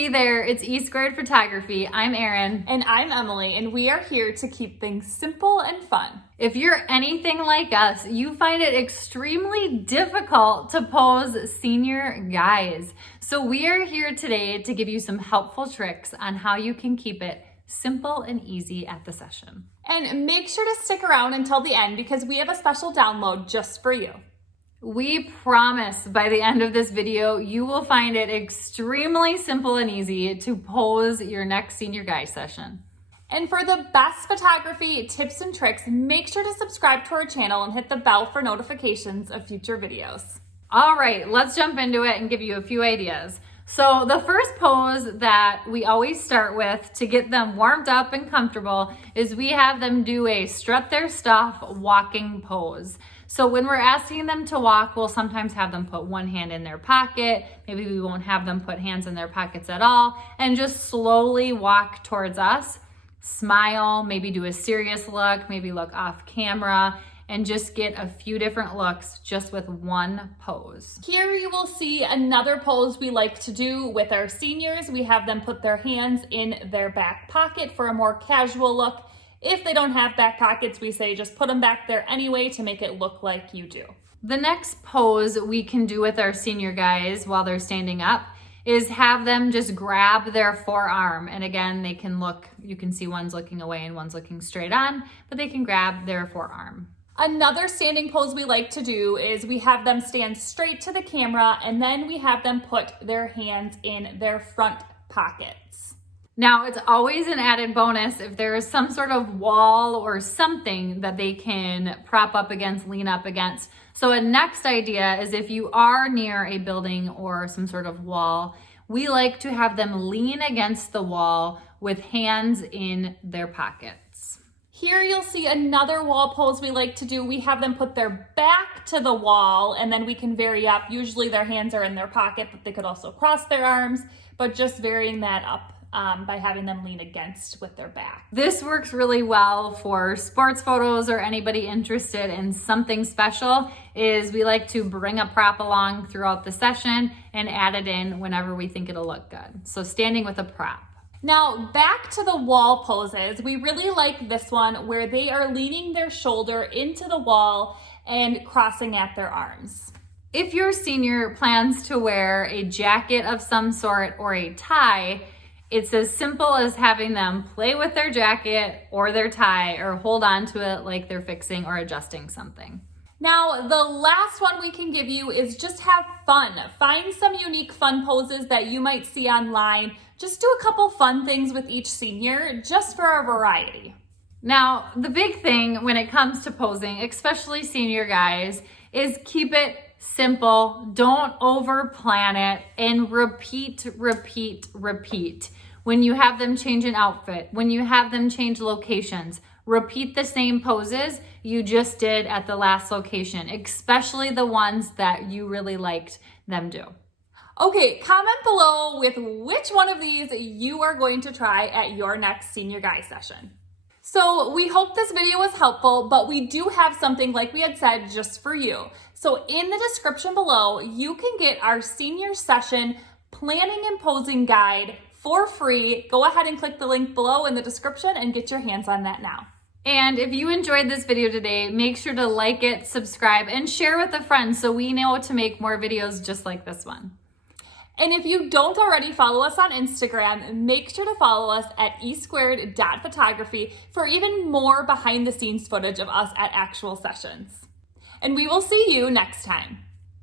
Hey there, it's E Squared Photography. I'm Erin. And I'm Emily, and we are here to keep things simple and fun. If you're anything like us, you find it extremely difficult to pose senior guys. So we are here today to give you some helpful tricks on how you can keep it simple and easy at the session. And make sure to stick around until the end because we have a special download just for you. We promise by the end of this video, you will find it extremely simple and easy to pose your next senior guy session. And for the best photography tips and tricks, make sure to subscribe to our channel and hit the bell for notifications of future videos. All right, let's jump into it and give you a few ideas. So the first pose that we always start with to get them warmed up and comfortable is we have them do a strut their stuff walking pose. So when we're asking them to walk, we'll sometimes have them put one hand in their pocket. Maybe we won't have them put hands in their pockets at all, and just slowly walk towards us. Smile, maybe do a serious look, maybe look off camera, and just get a few different looks just with one pose. Here you will see another pose we like to do with our seniors. We have them put their hands in their back pocket for a more casual look. If they don't have back pockets, we say just put them back there anyway to make it look like you do. The next pose we can do with our senior guys while they're standing up is have them just grab their forearm. And again, they can look, you can see one's looking away and one's looking straight on, but they can grab their forearm. Another standing pose we like to do is we have them stand straight to the camera and then we have them put their hands in their front pockets. Now, it's always an added bonus if there is some sort of wall or something that they can prop up against, lean up against. So a next idea is if you are near a building or some sort of wall, we like to have them lean against the wall with hands in their pockets. Here you'll see another wall pose we like to do. We have them put their back to the wall and then we can vary up. Usually their hands are in their pocket, but they could also cross their arms, but just varying that up by having them lean against with their back. This works really well for sports photos or anybody interested in something special. Is we like to bring a prop along throughout the session and add it in whenever we think it'll look good. So standing with a prop. Now back to the wall poses. We really like this one where they are leaning their shoulder into the wall and crossing at their arms. If your senior plans to wear a jacket of some sort or a tie, it's as simple as having them play with their jacket or their tie or hold on to it like they're fixing or adjusting something. Now, the last one we can give you is just have fun. Find some unique fun poses that you might see online. Just do a couple fun things with each senior just for a variety. Now, the big thing when it comes to posing, especially senior guys, is keep it simple. Don't overplan it and repeat. When you have them change an outfit, when you have them change locations, repeat the same poses you just did at the last location, especially the ones that you really liked them do. Okay, comment below with which one of these you are going to try at your next senior guy session. So we hope this video was helpful, but we do have something, like we had said, just for you. So in the description below, you can get our senior session planning and posing guide for free. Go ahead and click the link below in the description and get your hands on that now. And if you enjoyed this video today, make sure to like it, subscribe, and share with a friend so we know to make more videos just like this one. And if you don't already follow us on Instagram, make sure to follow us at esquared.photography for even more behind the scenes footage of us at actual sessions. And we will see you next time.